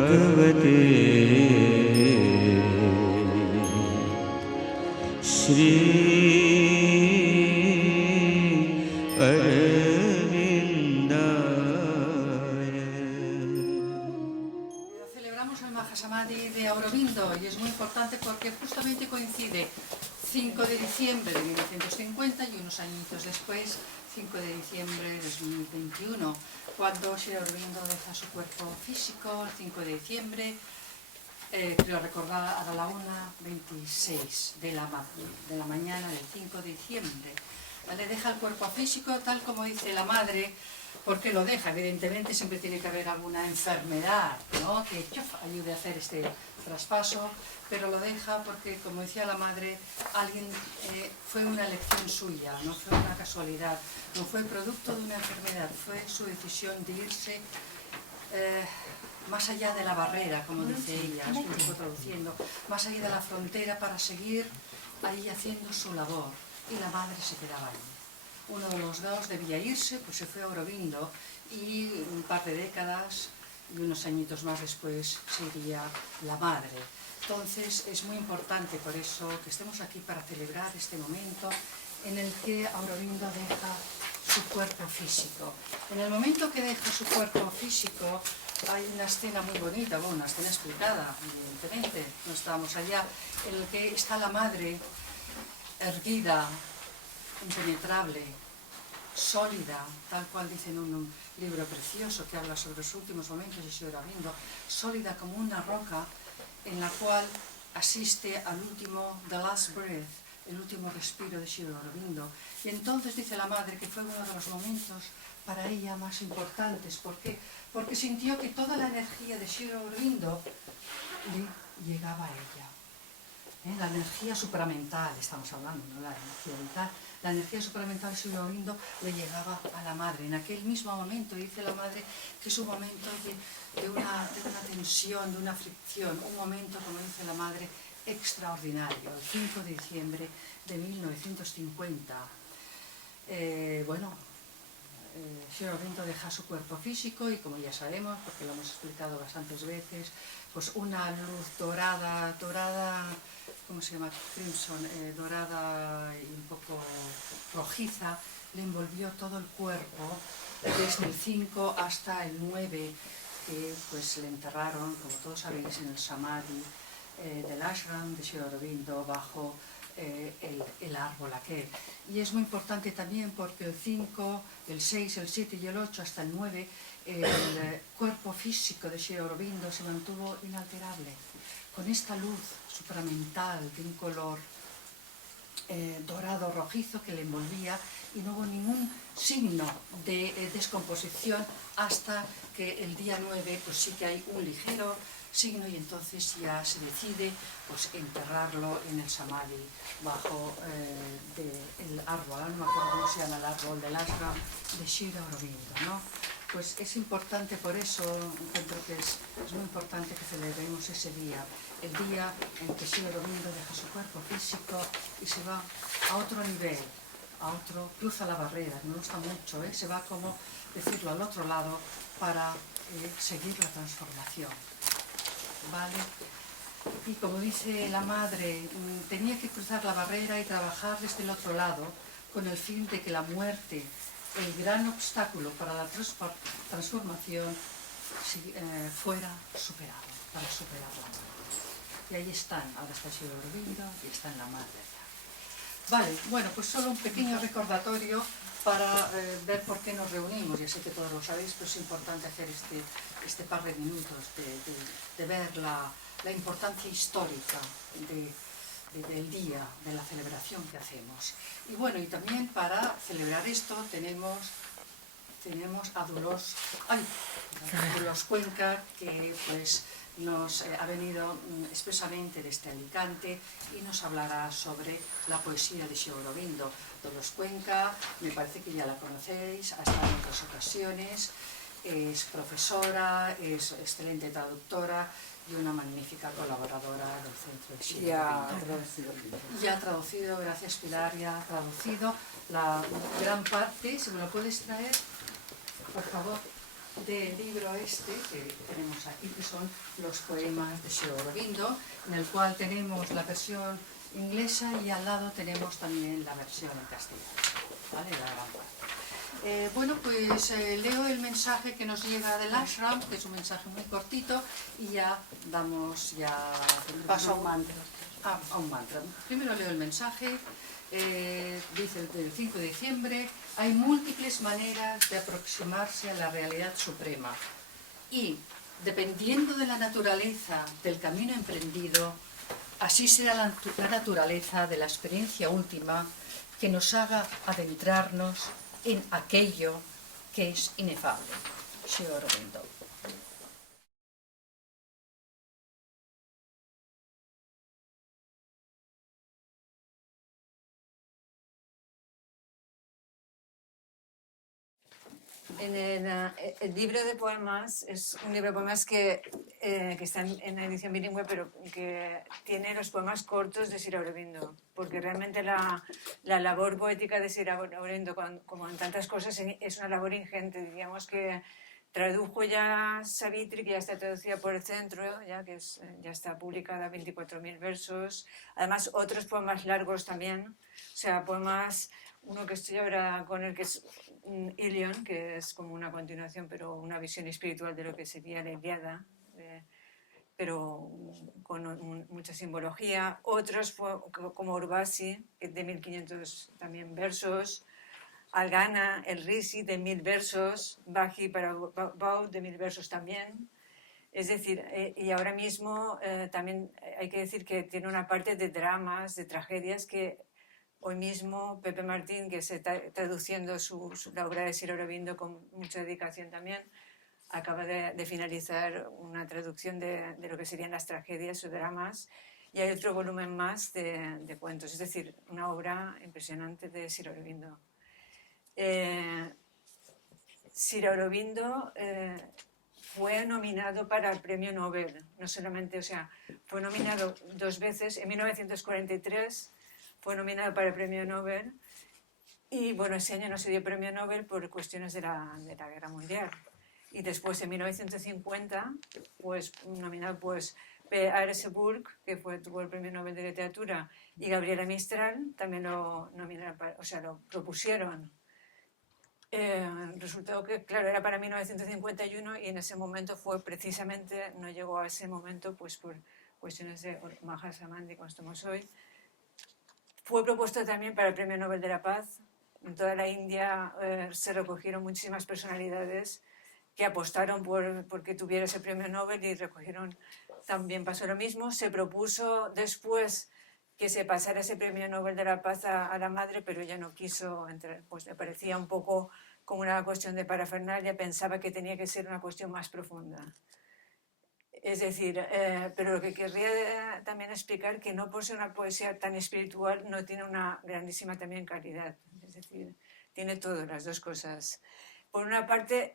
भगवते Shri Celebramos el Mahasamadhi de Aurobindo y es muy importante porque justamente coincide 5 de diciembre de 1950 y unos añitos después, 5 de diciembre de 2021, cuando Sri Aurobindo deja su cuerpo físico, el 5 de diciembre, quiero recordar a la 1:26 de la mañana del 5 de diciembre. ¿Vale? Deja el cuerpo físico tal como dice la madre. ¿Por qué lo deja? Evidentemente siempre tiene que haber alguna enfermedad, ¿no?, que ayude a hacer este traspaso, pero lo deja porque, como decía la madre, fue una elección suya, no fue una casualidad, no fue producto de una enfermedad, fue su decisión de irse más allá de la barrera, como dice ella, estoy un poco traduciendo, más allá de la frontera para seguir ahí haciendo su labor, y la madre se quedaba ahí. Uno de los dos debía irse, pues se fue a Aurobindo y un par de décadas y unos añitos más después se iría la madre. Entonces es muy importante por eso que estemos aquí para celebrar este momento en el que Aurobindo deja su cuerpo físico. En el momento que deja su cuerpo físico hay una escena muy bonita, bueno, una escena explicada, evidentemente, no estábamos allá, en el que está la madre erguida, impenetrable, sólida, tal cual dice en un libro precioso que habla sobre los últimos momentos de Sri Aurobindo, sólida como una roca en la cual asiste al último, the last breath, el último respiro de Sri Aurobindo. Y entonces dice la madre que fue uno de los momentos para ella más importantes. ¿Por qué? Porque sintió que toda la energía de Sri Aurobindo le llegaba a ella. La energía supramental, estamos hablando, ¿no?, la energía vital, la energía supramental de Sri Aurobindo le llegaba a la madre. En aquel mismo momento, dice la madre, que es un momento de una tensión, de una fricción, un momento, como dice la madre, extraordinario, el 5 de diciembre de 1950. Sri Aurobindo deja su cuerpo físico y, como ya sabemos, porque lo hemos explicado bastantes veces, pues una luz dorada, ¿cómo se llama? Crimson, dorada y un poco rojiza, le envolvió todo el cuerpo, desde el 5 hasta el 9, que pues le enterraron, como todos sabéis, en el Samadhi del ashram de Sri Aurobindo, bajo el árbol aquel. Y es muy importante también porque el 5, el 6, el 7 y el 8 hasta el 9, el cuerpo físico de Sri Aurobindo se mantuvo inalterable, con esta luz supramental de un color dorado rojizo que le envolvía, y no hubo ningún signo de descomposición hasta que el día 9 pues sí que hay un ligero signo, y entonces ya se decide pues enterrarlo en el Samadhi bajo el árbol, no me acuerdo cómo se llama el árbol del ashram de Sri Aurobindo, ¿no? Pues es importante, por eso encuentro que es muy importante que celebremos ese día, el día en que Sri Aurobindo deja su cuerpo físico y se va a otro nivel, cruza la barrera, no gusta mucho, se va, como decirlo, al otro lado para seguir la transformación, ¿vale? Y como dice la madre, tenía que cruzar la barrera y trabajar desde el otro lado con el fin de que la muerte, el gran obstáculo para la transformación, fuera superado, para superar la muerte. Y ahí están, ahora está Sri Aurobindo y está en la madre. Vale, bueno, pues solo un pequeño recordatorio para ver por qué nos reunimos. Ya sé que todos lo sabéis, pero es importante hacer este par de minutos de ver la importancia histórica del día, de la celebración que hacemos. Y bueno, y también para celebrar esto tenemos a Dolores Cuenca, que pues nos ha venido expresamente desde Alicante y nos hablará sobre la poesía de Sri Aurobindo. Dolores Cuenca, me parece que ya la conocéis, ha estado en otras ocasiones, es profesora, es excelente traductora y una magnífica colaboradora del Centro de Sri Aurobindo. Y ha traducido, gracias Pilar, ya ha traducido la gran parte, si me lo puedes traer, por favor. del libro este que tenemos aquí, que son los poemas de Sri Aurobindo, en el cual tenemos la versión inglesa y al lado tenemos también la versión en castellano, ¿vale? La gran parte. Bueno, pues leo el mensaje que nos llega del ashram, que es un mensaje muy cortito, y ya damos paso a un mantra. A un mantra. Primero leo el mensaje. Dice el 5 de diciembre: hay múltiples maneras de aproximarse a la realidad suprema y, dependiendo de la naturaleza del camino emprendido, así será la naturaleza de la experiencia última que nos haga adentrarnos en aquello que es inefable. Sri Aurobindo. En el libro de poemas es un libro de poemas que está en la edición bilingüe, pero que tiene los poemas cortos de Sri Aurobindo, porque realmente la labor poética de Sri Aurobindo, como en tantas cosas, es una labor ingente. Diríamos que tradujo ya Savitri, que ya está traducida por el Centro, ya está publicada, 24.000 versos. Además, otros poemas largos también, o sea, poemas, uno que estoy ahora con el que es Ilion, que es como una continuación, pero una visión espiritual de lo que sería la Ilíada, pero con mucha simbología. Otros como Urvasi, de 1500 también versos. Algana, el Risi, de 1000 versos. Baji para Bau, de 1000 versos también. Es decir, y ahora mismo también hay que decir que tiene una parte de dramas, de tragedias, que hoy mismo Pepe Martín, que está traduciendo la obra de Sri Aurobindo con mucha dedicación también, acaba de finalizar una traducción de lo que serían las tragedias o dramas, y hay otro volumen más de cuentos. Es decir, una obra impresionante de Sri Aurobindo. Sri Aurobindo fue nominado para el premio Nobel, no solamente, o sea, fue nominado 2 veces. En 1943 fue nominado para el premio Nobel, y bueno, ese año no se dio premio Nobel por cuestiones de la Guerra Mundial. Y después, en 1950, pues nominado pues Aresburg, que tuvo el premio Nobel de Literatura, y Gabriela Mistral también lo nominaron, o sea, lo propusieron. Resultó que, claro, era para 1951, y en ese momento fue precisamente, no llegó a ese momento pues por cuestiones de Mahatma como estamos hoy. Fue propuesto también para el Premio Nobel de la Paz. En toda la India se recogieron muchísimas personalidades que apostaron porque tuviera ese Premio Nobel, y recogieron, también pasó lo mismo. Se propuso después que se pasara ese Premio Nobel de la Paz a la madre, pero ella no quiso entrar, pues le parecía un poco como una cuestión de parafernalia, pensaba que tenía que ser una cuestión más profunda. Es decir, pero lo que querría también explicar, que no por ser una poesía tan espiritual no tiene una grandísima también calidad. Es decir, tiene todo, las dos cosas. Por una parte,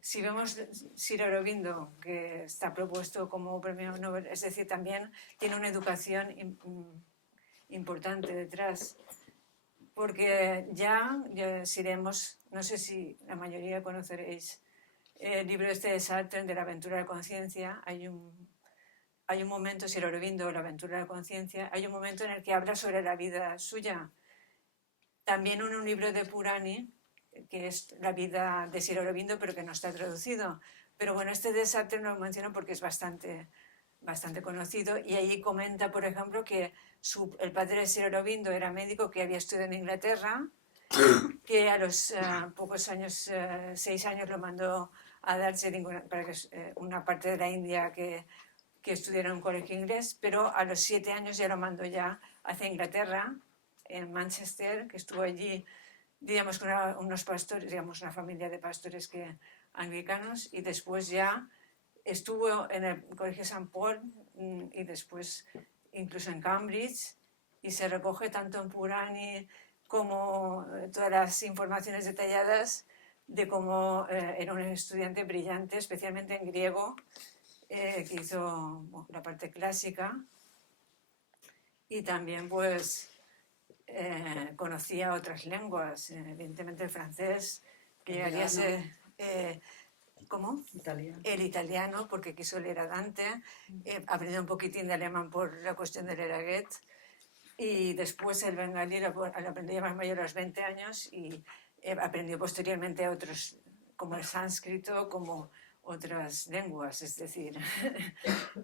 si vemos Sri Aurobindo, que está propuesto como premio Nobel, es decir, también tiene una educación importante detrás. Porque ya si leemos, no sé si la mayoría conoceréis el libro este de Sartre, de la aventura de la conciencia, hay un momento, Sri Aurobindo, la aventura de la conciencia, hay un momento en el que habla sobre la vida suya. También en un libro de Purani, que es la vida de Sri Aurobindo, pero que no está traducido. Pero bueno, este de Sartre no lo menciono porque es bastante conocido, y allí comenta, por ejemplo, que el padre de Sri Aurobindo era médico, que había estudiado en Inglaterra, que a los pocos años, 6 años, lo mandó a darse para una parte de la India que estudiara en un colegio inglés, pero a los 7 años ya lo mandó ya hacia Inglaterra, en Manchester, que estuvo allí, digamos, con unos pastores, digamos, una familia de pastores anglicanos, y después ya estuvo en el colegio St. Paul, y después incluso en Cambridge, y se recoge tanto en Purani como todas las informaciones detalladas de cómo era un estudiante brillante, especialmente en griego, que hizo la parte clásica, y también pues conocía otras lenguas, evidentemente el francés, que llegaría a ser ¿cómo? Italiano. El italiano, porque quiso leer a Dante, aprendió un poquitín de alemán por la cuestión de leer a Goethe, y después el bengalí lo aprendió ya más mayor a los 20 años y aprendió posteriormente a otros, como el sánscrito, como otras lenguas, es decir,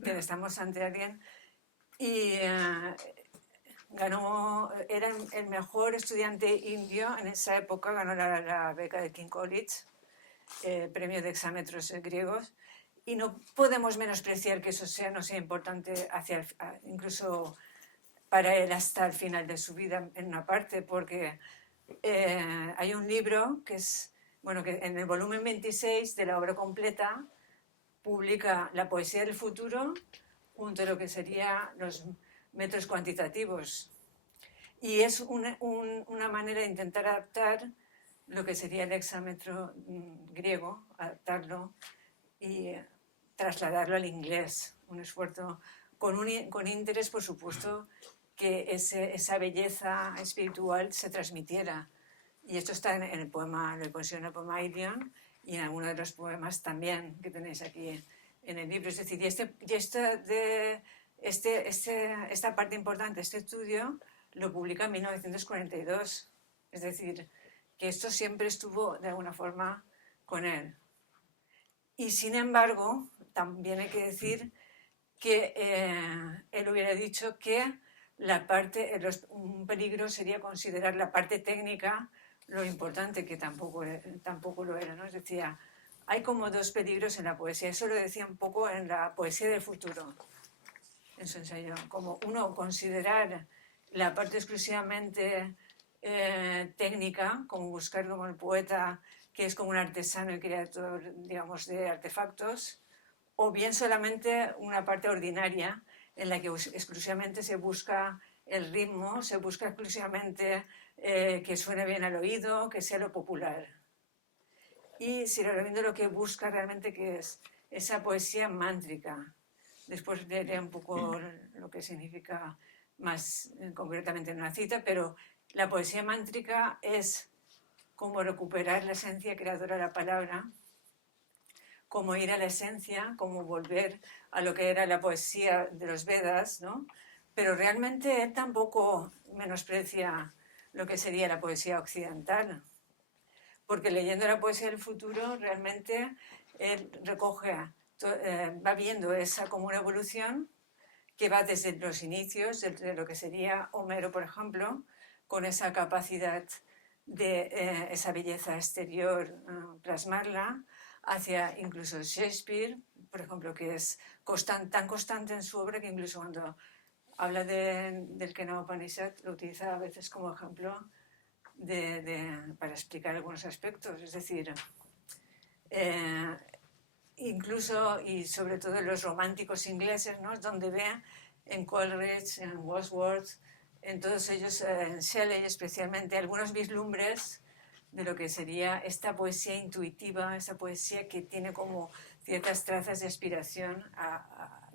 que estamos ante alguien. Y era el mejor estudiante indio en esa época, ganó la beca de King College, premio de hexámetros griegos, y no podemos menospreciar que eso no sea importante incluso para él hasta el final de su vida en una parte, porque hay un libro que en el volumen 26 de la obra completa publica la poesía del futuro junto a lo que serían los métodos cuantitativos. Y es una manera de intentar adaptar lo que sería el hexámetro griego, adaptarlo y trasladarlo al inglés. Un esfuerzo con interés, por supuesto, que esa belleza espiritual se transmitiera. Y esto está en el poema, lo he puesto en el poema Ilion y en algunos de los poemas también que tenéis aquí en el libro. Es decir, esta parte importante, este estudio, lo publica en 1942. Es decir, que esto siempre estuvo de alguna forma con él. Y sin embargo, también hay que decir que él hubiera dicho que un peligro sería considerar la parte técnica lo importante, que tampoco lo era, ¿no? Es decir, hay como dos peligros en la poesía. Eso lo decía un poco en la poesía del futuro, en su ensayo. Como uno, considerar la parte exclusivamente técnica, como buscar como el poeta, que es como un artesano y creador, digamos, de artefactos, o bien solamente una parte ordinaria en la que exclusivamente se busca el ritmo, se busca exclusivamente que suene bien al oído, que sea lo popular. Y Sri Aurobindo lo que busca realmente que es esa poesía mántrica. Después leeré un poco lo que significa más concretamente en una cita, pero la poesía mántrica es como recuperar la esencia creadora de la palabra, como ir a la esencia, como volver a lo que era la poesía de los Vedas, ¿no? Pero realmente él tampoco menosprecia lo que sería la poesía occidental, porque leyendo la poesía del futuro realmente él va viendo esa como una evolución que va desde los inicios, de lo que sería Homero, por ejemplo, con esa capacidad de esa belleza exterior, plasmarla, hacia incluso Shakespeare, por ejemplo, que es tan constante en su obra que incluso cuando habla del Kena Upanishad lo utiliza a veces como ejemplo para explicar algunos aspectos. Es decir, incluso y sobre todo los románticos ingleses, ¿no? Donde vean en Coleridge, en Wordsworth, en todos ellos, en Shelley especialmente, algunos vislumbres de lo que sería esta poesía intuitiva, esa poesía que tiene como ciertas trazas de aspiración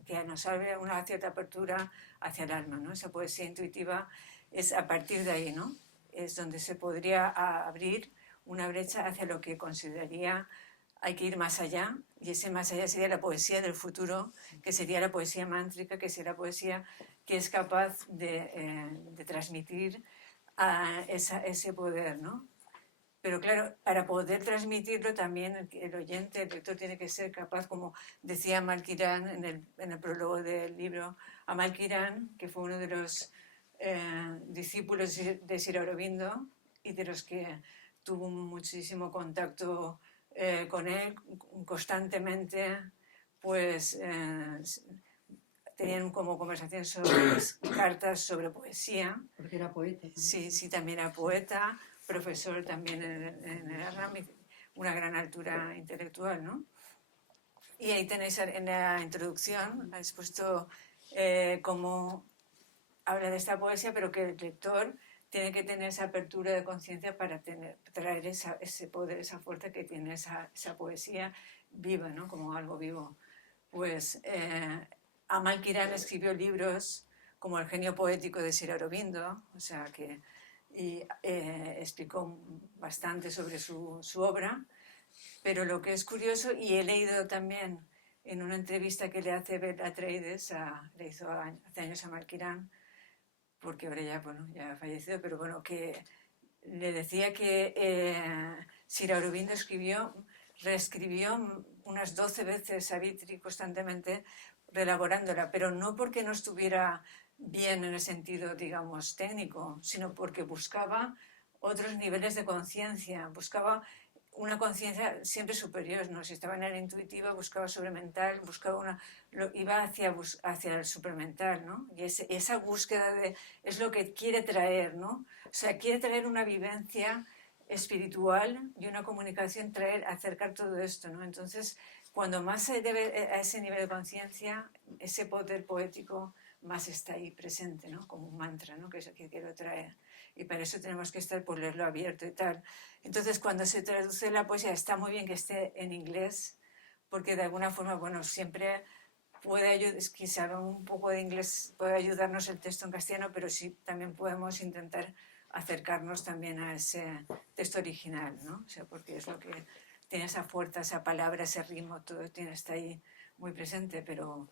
que nos abre una cierta apertura hacia el alma, ¿no? Esa poesía intuitiva es a partir de ahí, ¿no? Es donde se podría abrir una brecha hacia lo que consideraría hay que ir más allá, y ese más allá sería la poesía del futuro, que sería la poesía mántrica, que sería la poesía que es capaz de transmitir ese poder, ¿no? Pero claro, para poder transmitirlo también el oyente, el lector tiene que ser capaz, como decía Amal Kiran en el prólogo del libro, Amal Kiran, que fue uno de los discípulos de Sri Aurobindo y de los que tuvo muchísimo contacto con él constantemente, pues tenían como conversaciones sobre cartas sobre poesía. Porque era poeta. Sí, sí, también era poeta, profesor también en el Arram, una gran altura intelectual, ¿no? Y ahí tenéis en la introducción, habéis puesto cómo habla de esta poesía, pero que el lector tiene que tener esa apertura de conciencia para traer ese poder, esa fuerza que tiene esa poesía viva, ¿no? Como algo vivo. Pues Amal Kiran escribió libros como El genio poético de Sri Aurobindo, o sea que explicó bastante sobre su obra, Pero lo que es curioso, y he leído también en una entrevista que le hace Bert Atreides, le hizo hace años a Mark Kiran, porque ahora ya, bueno, ya ha fallecido, pero bueno, que le decía que Sir Aurobindo reescribió unas 12 veces Savitri constantemente, reelaborándola, pero no porque no estuviera bien en el sentido, digamos, técnico, sino porque buscaba otros niveles de conciencia, buscaba una conciencia siempre superior, ¿no? Si estaba en la intuitiva, buscaba sobremental, iba hacia el supramental, ¿no? Y esa búsqueda es lo que quiere traer, ¿no? O sea, quiere traer una vivencia espiritual y una comunicación, acercar todo esto, ¿no? Entonces, cuando más se debe a ese nivel de conciencia, ese poder poético más está ahí presente, ¿no? Como un mantra, ¿no? Que es el que quiero traer. Y para eso tenemos que estar por leerlo abierto y tal. Entonces, cuando se traduce la poesía, está muy bien que esté en inglés, porque de alguna forma, bueno, siempre puede ayudar, que sabe un poco de inglés, puede ayudarnos el texto en castellano, pero sí también podemos intentar acercarnos también a ese texto original, ¿no? O sea, porque es lo que tiene esa fuerza, esa palabra, ese ritmo, todo está ahí muy presente, pero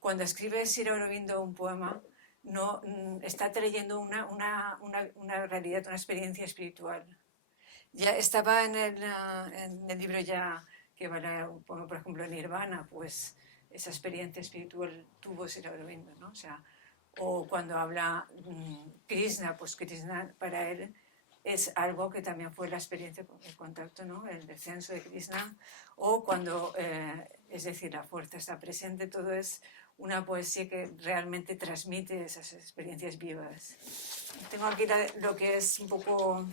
cuando escribe Sir Aurobindo un poema, no está trayendo una realidad, una experiencia espiritual. Ya estaba en el libro ya que va, por ejemplo, Nirvana, pues esa experiencia espiritual tuvo Sir Aurobindo, ¿no? O sea, o cuando habla Krishna, pues Krishna para él es algo que también fue la experiencia, el contacto, ¿no? El descenso de Krishna, o cuando, es decir, la fuerza está presente, todo es una poesía que realmente transmite esas experiencias vivas. Tengo aquí lo que es un poco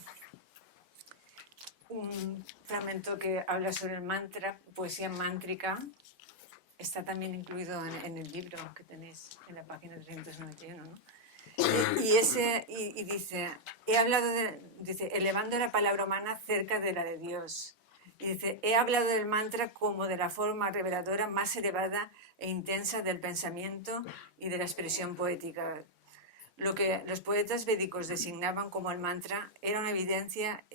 un fragmento que habla sobre el mantra, poesía mántrica. Está también incluido en el libro que tenéis en la página 391, ¿no? Y dice, dice, elevando la palabra humana cerca de la de Dios. Y dice, he hablado del mantra como de la forma reveladora más elevada e intensa del pensamiento y de la expresión poética. Lo que los poetas védicos designaban como el mantra era una evidencia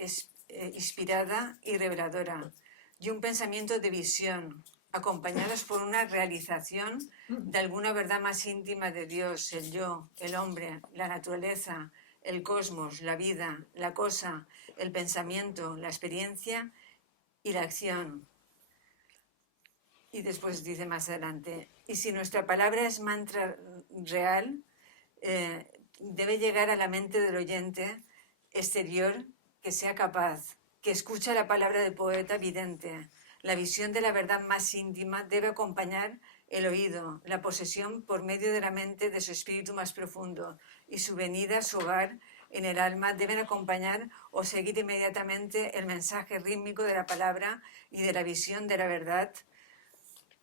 inspirada y reveladora, y un pensamiento de visión, acompañados por una realización de alguna verdad más íntima de Dios, el yo, el hombre, la naturaleza, el cosmos, la vida, la cosa, el pensamiento, la experiencia y la acción. Y después dice más adelante, y si nuestra palabra es mantra real, debe llegar a la mente del oyente exterior que sea capaz, que escucha la palabra del poeta vidente. La visión de la verdad más íntima debe acompañar el oído, la posesión por medio de la mente de su espíritu más profundo, y su venida a su hogar en el alma deben acompañar o seguir inmediatamente el mensaje rítmico de la palabra y de la visión de la verdad.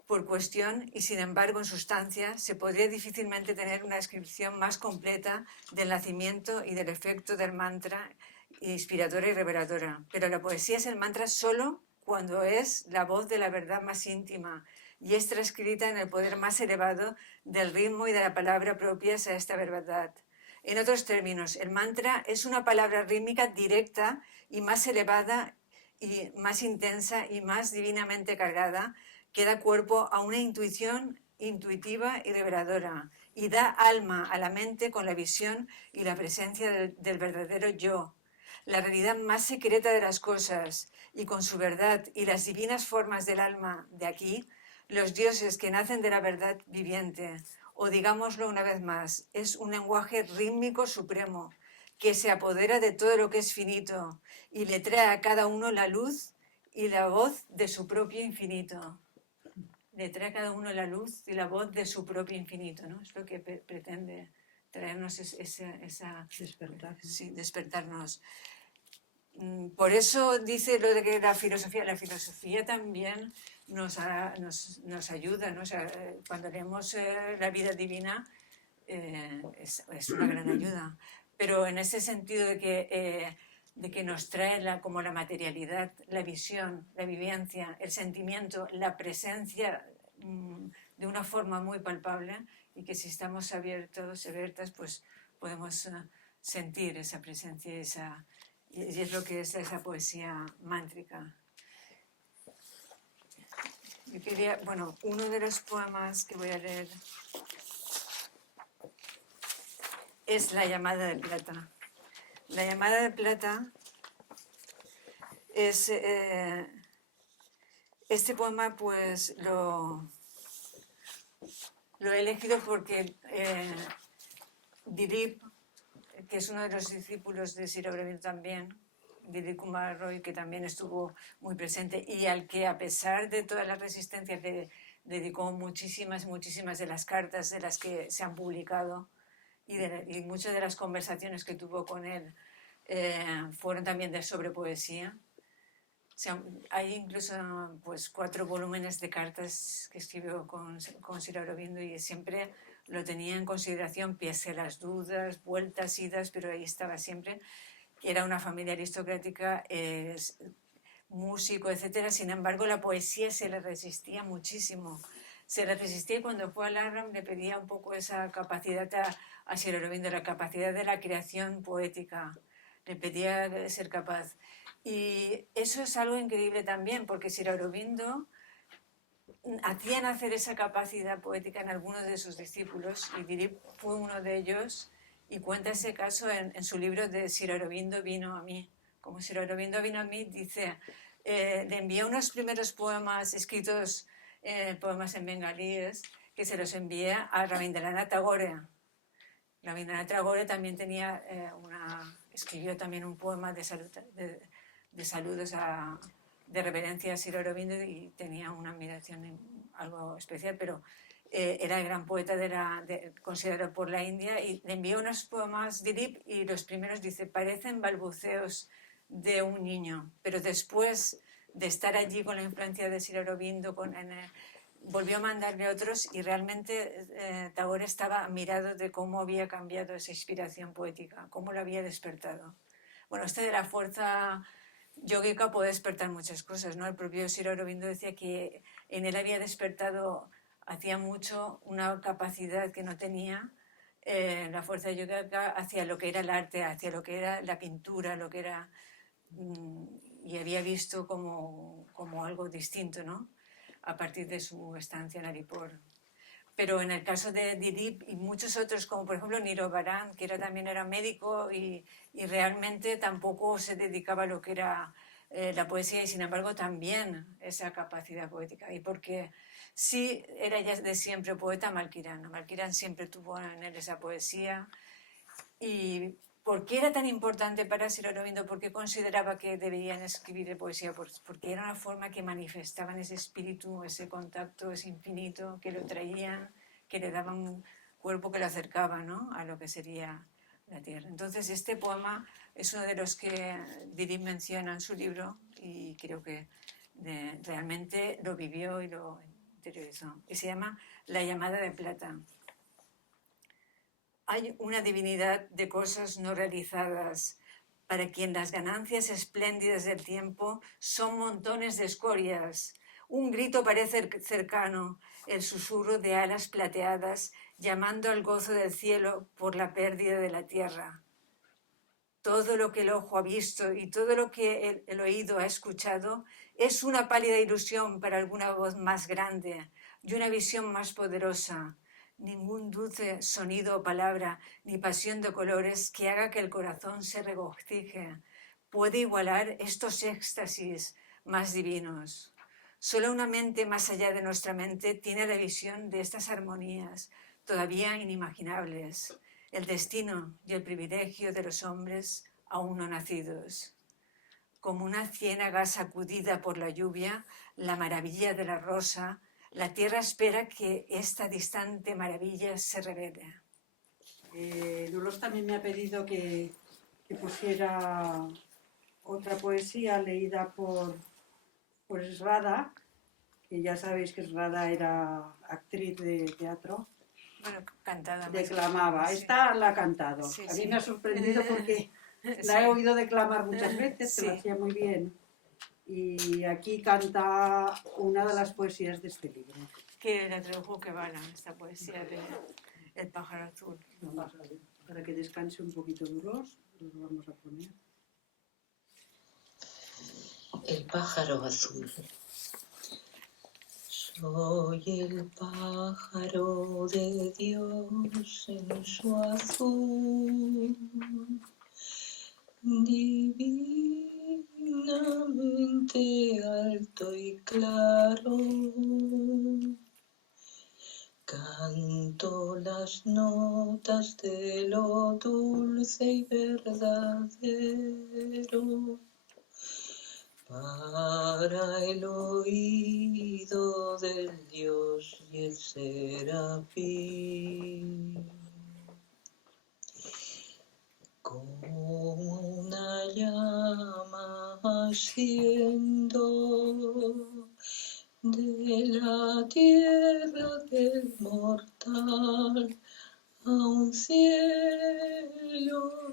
Por cuestión, y sin embargo en sustancia, se podría difícilmente tener una descripción más completa del nacimiento y del efecto del mantra inspiradora y reveladora. Pero la poesía es el mantra solo cuando es la voz de la verdad más íntima y es transcrita en el poder más elevado del ritmo y de la palabra propias a esta verdad. En otros términos, el mantra es una palabra rítmica directa y más elevada y más intensa y más divinamente cargada, que da cuerpo a una intuición intuitiva y reveladora y da alma a la mente con la visión y la presencia del verdadero yo, la realidad más secreta de las cosas, y con su verdad y las divinas formas del alma de aquí, los dioses que nacen de la verdad viviente, o digámoslo una vez más, es un lenguaje rítmico supremo que se apodera de todo lo que es finito y le trae a cada uno la luz y la voz de su propio infinito. Le trae a cada uno la luz y la voz de su propio infinito, ¿no? Es lo que pretende traernos esa despertar. Sí, despertarnos. Por eso dice lo de que la filosofía también nos ayuda, ¿no? O sea, cuando leemos la vida divina es una gran ayuda, pero en ese sentido de que nos trae como la materialidad, la visión, la vivencia, el sentimiento, la presencia de una forma muy palpable, y que si estamos abiertas, pues podemos sentir esa presencia, y es lo que es esa poesía mántrica. Yo quería, bueno, uno de los poemas que voy a leer es La llamada de plata. La llamada de plata es... este poema pues lo he elegido porque Dilip, que es uno de los discípulos de Sri Aurobindo también, Dilip Kumar Roy, que también estuvo muy presente y al que a pesar de todas las resistencias le dedicó muchísimas de las cartas de las que se han publicado y muchas de las conversaciones que tuvo con él fueron también sobre poesía. O sea, hay incluso pues 4 volúmenes de cartas que escribió con Sri Aurobindo y siempre lo tenía en consideración, pese a las dudas, vueltas, idas, pero ahí estaba siempre. Era una familia aristocrática, músico, etcétera. Sin embargo, la poesía se le resistía muchísimo. Se le resistía y cuando fue al Ashram le pedía un poco esa capacidad a Sri Aurobindo, la capacidad de la creación poética. Le pedía ser capaz. Y eso es algo increíble también, porque Sri Aurobindo hacía nacer esa capacidad poética en algunos de sus discípulos y Dilip fue uno de ellos y cuenta ese caso en su libro de Sri Aurobindo vino a mí. Como Sri Aurobindo vino a mí, dice, le envié unos primeros poemas escritos, poemas en bengalíes, que se los envié a Rabindranath Tagore. Rabindranath Tagore también tenía escribió también un poema de saludos de reverencia a Sri Aurobindo y tenía una admiración algo especial, pero era el gran poeta considerado por la India y le envió unos poemas Dilip y los primeros dice, parecen balbuceos de un niño, pero después de estar allí con la influencia de Sri Aurobindo, volvió a mandarle otros y realmente Tagore estaba admirado de cómo había cambiado esa inspiración poética, cómo lo había despertado. Bueno, de la fuerza yógica puede despertar muchas cosas, ¿no? El propio Sri Aurobindo decía que en él había despertado hacía mucho una capacidad que no tenía la fuerza yógica hacia lo que era el arte, hacia lo que era la pintura, lo que era y había visto como algo distinto, ¿no? A partir de su estancia en Alipur. Pero en el caso de Dilip y muchos otros, como por ejemplo Nirobaran, que también era médico y realmente tampoco se dedicaba a lo que era la poesía y sin embargo también esa capacidad poética. Y porque sí era ya de siempre poeta Malkiran. Malkiran siempre tuvo en él esa poesía. ¿Y por qué era tan importante para Sri Aurobindo? ¿Por qué consideraba que deberían escribir poesía? Porque era una forma que manifestaban ese espíritu, ese contacto, ese infinito, que lo traían, que le daban un cuerpo que lo acercaba, ¿no?, a lo que sería la tierra. Entonces este poema es uno de los que Dilip menciona en su libro y creo que realmente lo vivió y lo interiorizó. Y se llama La llamada de plata. Hay una divinidad de cosas no realizadas, para quien las ganancias espléndidas del tiempo son montones de escorias. Un grito parece cercano, el susurro de alas plateadas llamando al gozo del cielo por la pérdida de la tierra. Todo lo que el ojo ha visto y todo lo que el oído ha escuchado es una pálida ilusión para alguna voz más grande y una visión más poderosa. Ningún dulce sonido o palabra, ni pasión de colores que haga que el corazón se regocije puede igualar estos éxtasis más divinos. Solo una mente más allá de nuestra mente tiene la visión de estas armonías todavía inimaginables, el destino y el privilegio de los hombres aún no nacidos. Como una ciénaga sacudida por la lluvia, la maravilla de la rosa, la tierra espera que esta distante maravilla se revele. Dolores también me ha pedido que pusiera otra poesía leída por Radha, que ya sabéis que Radha era actriz de teatro. Bueno, cantada. Declamaba. Sí. Esta la ha cantado. Sí, a mí sí. me ha sorprendido porque la he oído declamar muchas veces, que Sí. lo hacía muy bien. Y aquí canta una de las poesías de este libro. Que la tradujo Kevala, esta poesía de El pájaro azul. Vamos a ver, para que descanse un poquito Dolores, lo vamos a poner. El pájaro azul. Soy el pájaro de Dios en su azul, divinamente alto y claro. Canto las notas de lo dulce y verdadero para el oído del Dios y el serafín. Como una llama asciendo de la tierra del mortal a un cielo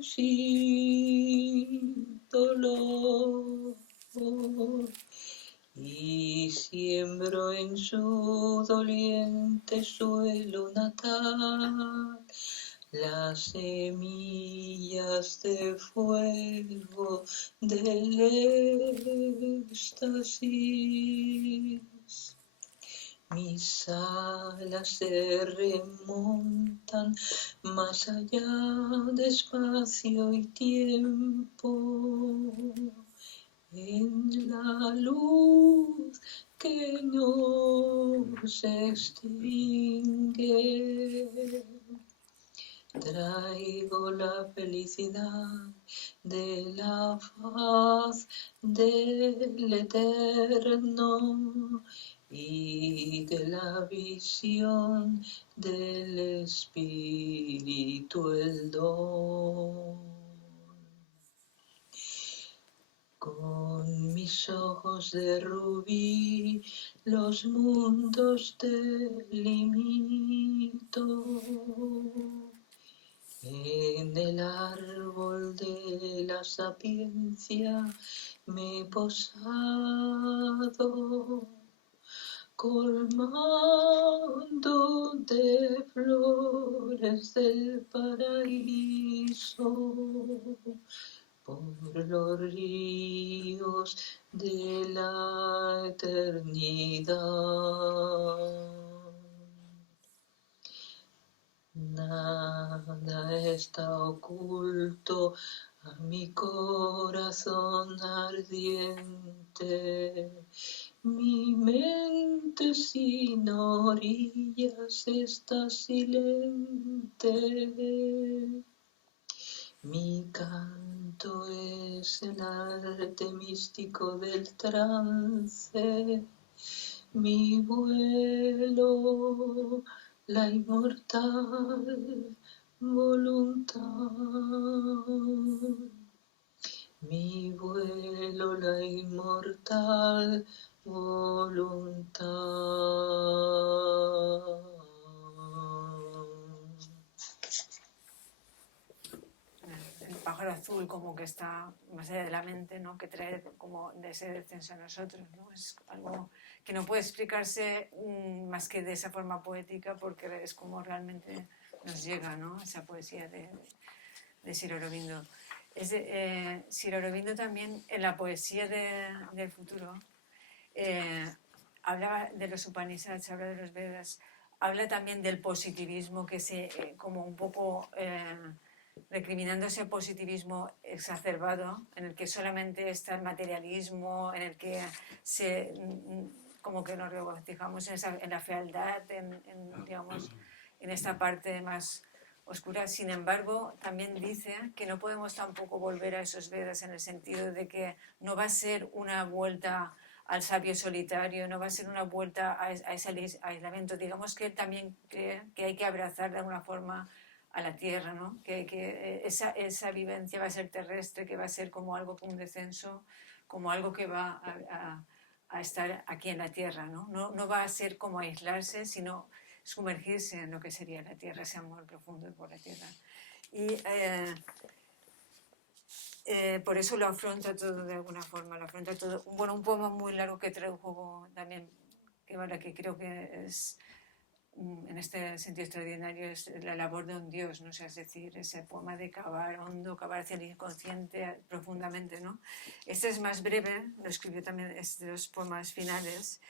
sin dolor, y siembro en su doliente suelo natal las semillas de fuego del éxtasis. Mis alas se remontan más allá de espacio y tiempo, en la luz que no se extingue. Traigo la felicidad de la faz del Eterno y de la visión del Espíritu el don. Con mis ojos de rubí los mundos delimito. En el árbol de la sapiencia me he posado, colmando de flores del paraíso por los ríos de la eternidad. Nada está oculto a mi corazón ardiente. Mi mente sin orillas está silente. Mi canto es el arte místico del trance. Mi vuelo, la inmortal voluntad. Mi vuelo, la inmortal voluntad. El pájaro azul como que está más allá de la mente, ¿no? Que trae como de ese descenso a nosotros, ¿no? Es algo que no puede explicarse más que de esa forma poética, porque es como realmente nos llega, ¿no? Esa poesía de Sri Aurobindo. Sri Aurobindo también en la poesía del futuro hablaba de los Upanishads, habla de los Vedas, habla también del positivismo que como un poco recriminando ese positivismo exacerbado en el que solamente está el materialismo, en el que como que nos regocijamos en la fealdad, digamos, en esta parte más oscura. Sin embargo, también dice que no podemos tampoco volver a esos Vedas en el sentido de que no va a ser una vuelta al sabio solitario, no va a ser una vuelta a ese aislamiento. Digamos que él también cree que hay que abrazar de alguna forma a la tierra, ¿no? Que esa vivencia va a ser terrestre, que va a ser como algo, como un descenso, como algo que va a estar aquí en la tierra, ¿no? No va a ser como aislarse, sino sumergirse en lo que sería la tierra, ese amor profundo por la tierra. Y por eso lo afronta todo de alguna forma, lo afronta todo. Bueno, un poema muy largo que tradujo también, que creo que es en este sentido extraordinario, es la labor de un dios, ¿no? O sea, es decir, ese poema de cavar hondo, cavar hacia el inconsciente profundamente, ¿no? Este es más breve, lo escribió también, es de los poemas finales,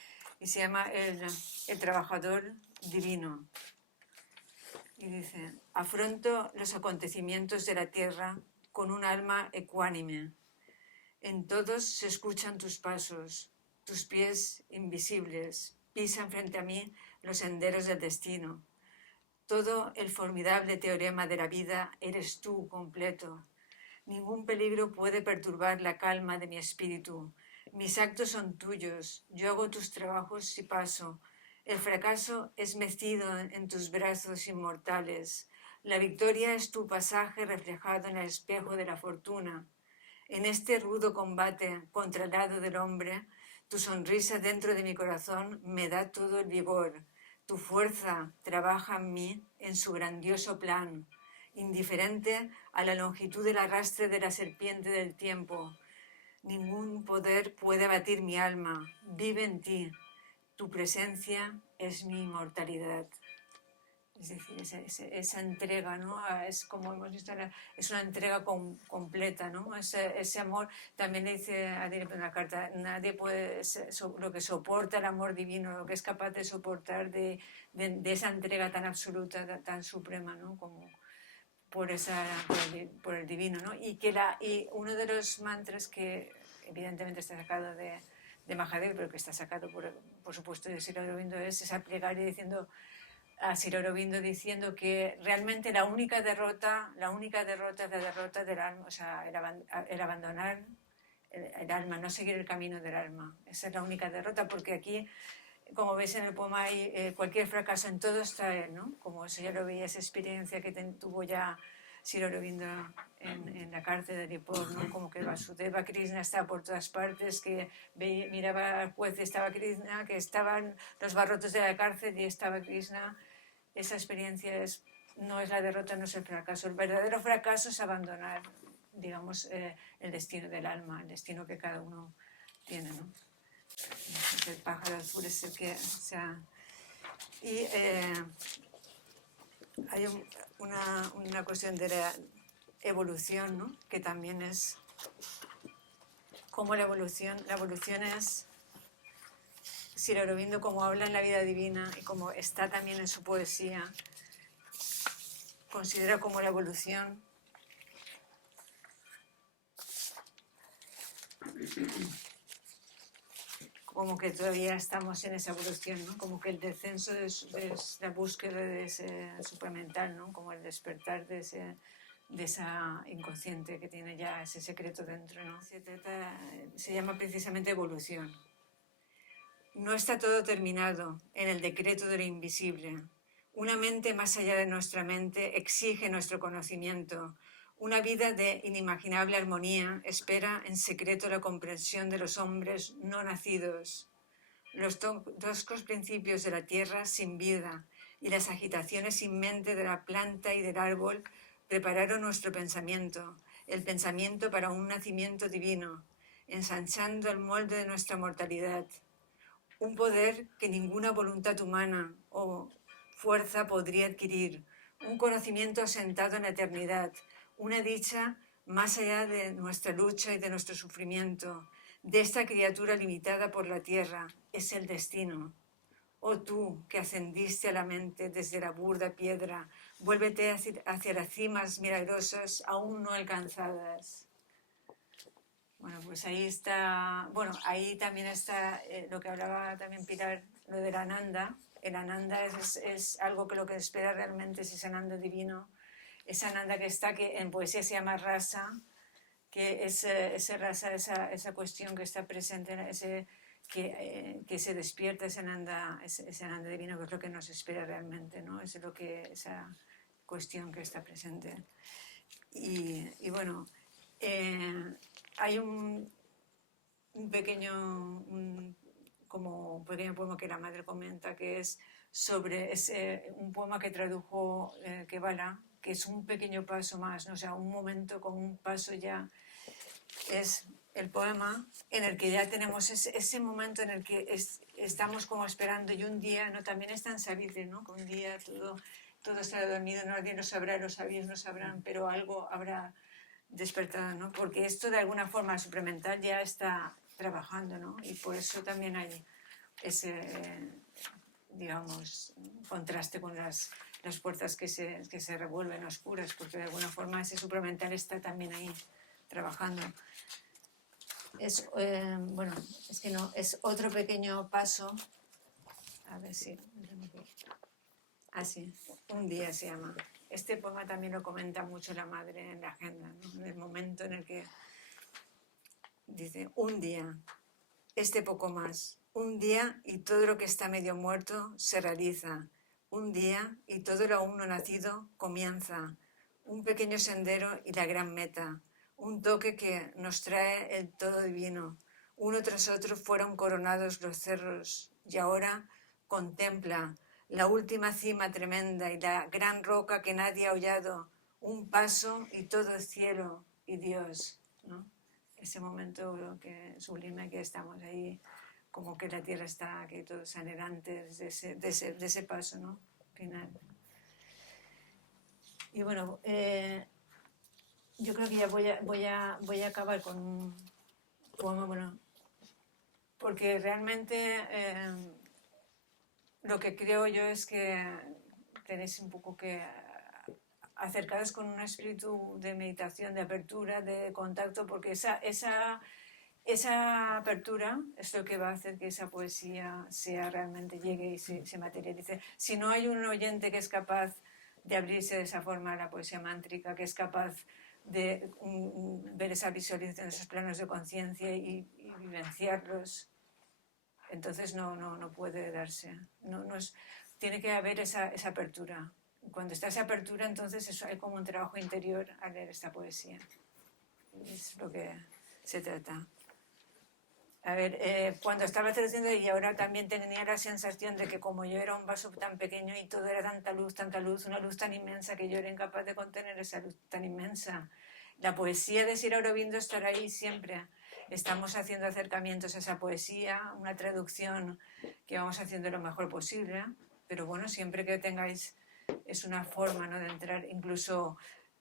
y se llama El trabajador divino. Y dice: afronto los acontecimientos de la tierra con un alma ecuánime. En todos se escuchan tus pasos, tus pies invisibles pisan frente a mí los senderos del destino. Todo el formidable teorema de la vida eres tú completo. Ningún peligro puede perturbar la calma de mi espíritu. Mis actos son tuyos, yo hago tus trabajos y paso. El fracaso es mecido en tus brazos inmortales. La victoria es tu pasaje reflejado en el espejo de la fortuna. En este rudo combate contra el lado del hombre, tu sonrisa dentro de mi corazón me da todo el vigor. Tu fuerza trabaja en mí en su grandioso plan, indiferente a la longitud del arrastre de la serpiente del tiempo. Ningún poder puede abatir mi alma. Vive en ti. Tu presencia es mi inmortalidad. Es decir, esa entrega, ¿no? Es como hemos visto, es una entrega completa, ¿no? Ese amor, también le dice a Dirk en la carta, nadie puede, lo que soporta el amor divino, lo que es capaz de soportar de esa entrega tan absoluta, tan suprema, ¿no? Como por el divino, ¿no? Y uno de los mantras que evidentemente está sacado de Mahadev, pero que está sacado por supuesto de Sri Aurobindo, es esa plegaria diciendo a Sri Aurobindo diciendo que realmente la única derrota es la derrota del alma, o sea, el abandonar el alma, no seguir el camino del alma. Esa es la única derrota, porque aquí, como veis en el poema, hay cualquier fracaso en todo está él, ¿no? Como eso ya lo veía, esa experiencia que tuvo ya Sri Aurobindo en la cárcel de Nippur, ¿no? Como que Vasudeva Krishna está por todas partes, que miraba al juez y estaba Krishna, que estaban los barrotes de la cárcel y estaba Krishna. Esa experiencia no es la derrota, no es el fracaso. El verdadero fracaso es abandonar, digamos, el destino del alma, el destino que cada uno tiene, ¿no? El pájaro azul es el que y hay una cuestión de la evolución, ¿no? Que también es como la evolución es Sri Aurobindo, como habla en la vida divina y como está también en su poesía, considera como la evolución como que todavía estamos en esa evolución, ¿no? Como que el descenso es la búsqueda de ese supramental, ¿no? Como el despertar de esa inconsciente que tiene ya ese secreto dentro, ¿no? Se llama precisamente evolución. No está todo terminado en el decreto de lo invisible. Una mente más allá de nuestra mente exige nuestro conocimiento. Una vida de inimaginable armonía espera en secreto la comprensión de los hombres no nacidos. Los toscos principios de la tierra sin vida y las agitaciones sin mente de la planta y del árbol prepararon nuestro pensamiento, el pensamiento para un nacimiento divino, ensanchando el molde de nuestra mortalidad. Un poder que ninguna voluntad humana o fuerza podría adquirir, un conocimiento asentado en la eternidad, una dicha más allá de nuestra lucha y de nuestro sufrimiento, de esta criatura limitada por la tierra, es el destino. Oh tú, que ascendiste a la mente desde la burda piedra, vuélvete hacia las cimas milagrosas aún no alcanzadas. Bueno, pues ahí está, ahí también está lo que hablaba también Pilar, lo del Ananda. El Ananda es algo que lo que espera realmente es ese Ananda divino, ese Ananda que en poesía se llama rasa, que es ese rasa, esa cuestión que está presente, que se despierta ese Ananda divino, que es lo que nos espera realmente, ¿no? Es esa cuestión que está presente. Y bueno, hay un pequeño poema que la madre comenta, que es sobre un poema que tradujo Kevala, que es un pequeño paso más, ¿no? O sea, un momento con un paso ya, es el poema en el que ya tenemos ese momento en el que estamos como esperando y un día, ¿no? También está en Savitri, ¿no? Que un día todo estará dormido, nadie lo sabrá, los sabios no sabrán, pero algo habrá despertado, ¿no? Porque esto de alguna forma supramental ya está trabajando, ¿no? Y por eso también hay ese, digamos, contraste con las puertas que se revuelven oscuras, porque de alguna forma ese supramental está también ahí trabajando. Bueno, es que no, es otro pequeño paso. A ver si. Así, un día se llama. Este poema también lo comenta mucho la madre en la agenda, ¿no? En el momento en el que dice: un día, este poco más, un día y todo lo que está medio muerto se realiza. Un día y todo lo aún no nacido comienza. Un pequeño sendero y la gran meta. Un toque que nos trae el todo divino. Uno tras otro fueron coronados los cerros y ahora contempla la última cima tremenda y la gran roca que nadie ha hollado. Un paso y todo el cielo y Dios, ¿no? Ese momento sublime que estamos ahí, como que la tierra está, que todos anhelantes de ese paso, ¿no? Final. Y bueno, yo creo que ya voy a acabar con un poema, bueno, porque realmente lo que creo yo es que tenéis un poco que acercaros con un espíritu de meditación, de apertura, de contacto, porque esa apertura es lo que va a hacer que esa poesía realmente llegue y se materialice. Si no hay un oyente que es capaz de abrirse de esa forma a la poesía mántrica, que es capaz de ver esa visualización, esos planos de conciencia y vivenciarlos, entonces no puede darse. Tiene que haber esa apertura. Cuando está esa apertura, entonces hay como un trabajo interior al leer esta poesía. Es lo que se trata. A ver, cuando estaba traduciendo y ahora también tenía la sensación de que como yo era un vaso tan pequeño y todo era tanta luz, una luz tan inmensa que yo era incapaz de contener esa luz tan inmensa. La poesía de Sri Aurobindo estará ahí siempre. Estamos haciendo acercamientos a esa poesía, una traducción que vamos haciendo lo mejor posible, pero bueno, siempre que tengáis, es una forma, ¿no?, de entrar. Incluso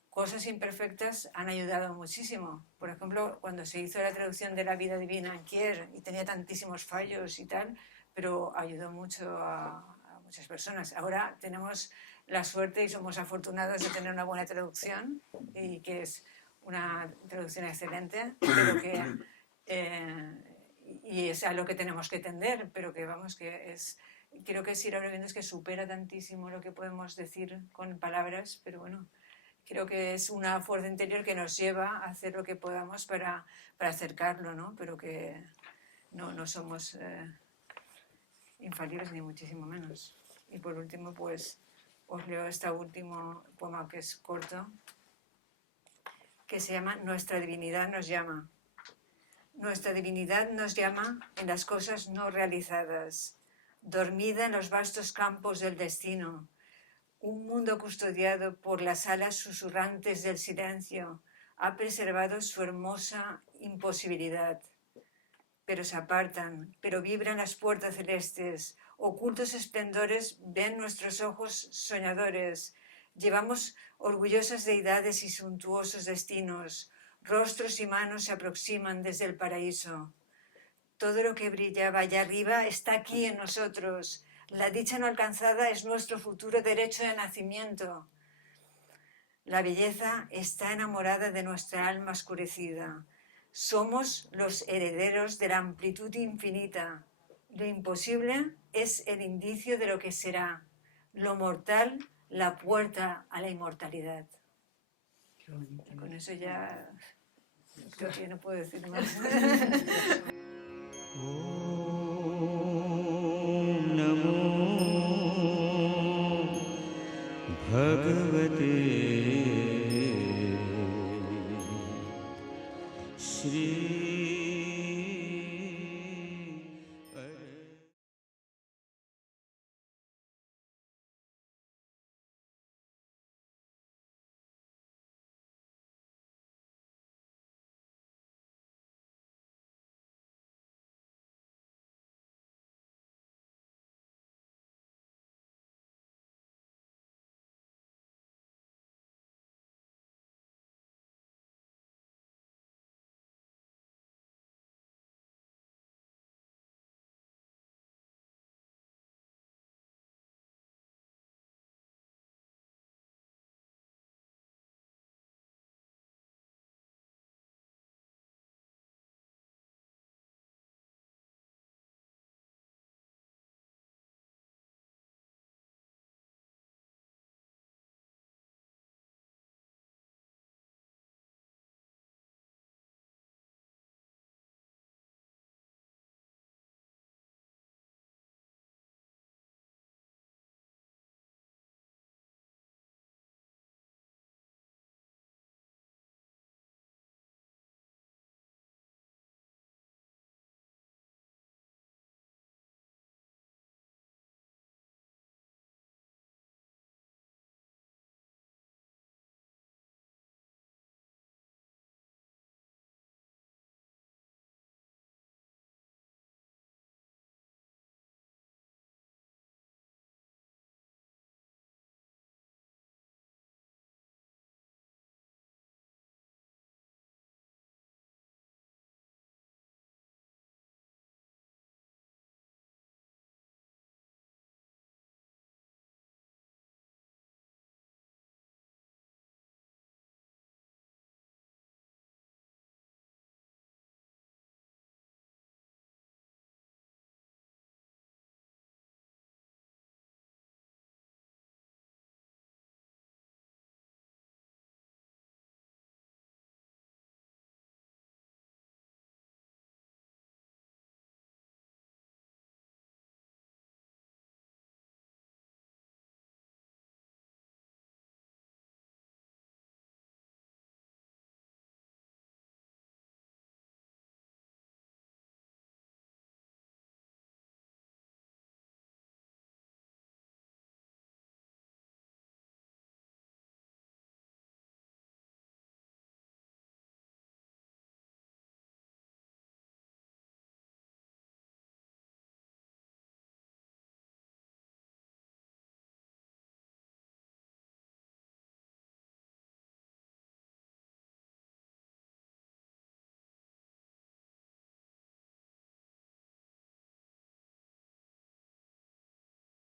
cosas imperfectas han ayudado muchísimo. Por ejemplo, cuando se hizo la traducción de la vida divina en Kier y tenía tantísimos fallos y tal, pero ayudó mucho a muchas personas. Ahora tenemos la suerte y somos afortunados de tener una buena traducción y que es una traducción excelente, pero que y es a lo que tenemos que tender, pero que vamos, que es, creo que Sri Aurobindo es que supera tantísimo lo que podemos decir con palabras, pero bueno, creo que es una fuerza interior que nos lleva a hacer lo que podamos para acercarlo, ¿no? Pero que no somos infalibles ni muchísimo menos. Y por último, pues os leo este último poema que es corto, que se llama Nuestra divinidad nos llama. Nuestra divinidad nos llama en las cosas no realizadas, dormida en los vastos campos del destino. Un mundo custodiado por las alas susurrantes del silencio ha preservado su hermosa imposibilidad. Pero se apartan, pero vibran las puertas celestes, ocultos esplendores ven nuestros ojos soñadores. Llevamos orgullosas deidades y suntuosos destinos, rostros y manos se aproximan desde el paraíso. Todo lo que brillaba allá arriba está aquí en nosotros. La dicha no alcanzada es nuestro futuro derecho de nacimiento. La belleza está enamorada de nuestra alma oscurecida. Somos los herederos de la amplitud infinita. Lo imposible es el indicio de lo que será. Lo mortal, la puerta a la inmortalidad. Y con eso ya creo que no puedo decir más. भगवते